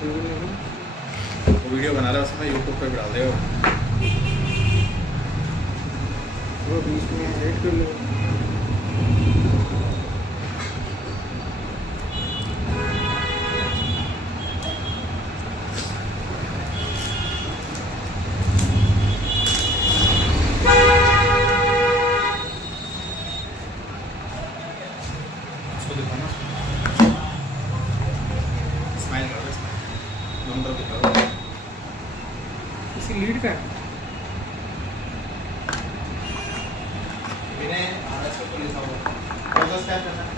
वो वीडियो बना रहा है उसमें यूट्यूब पे भी डाल देगा वो बीच में एडिट कर लो। उसको दिखाना स्माइल करो दोनों तरफ दिखाओ इसकी लीड का है। मैंने आरएस को लिखा हुआ कौन सा स्टेप करना है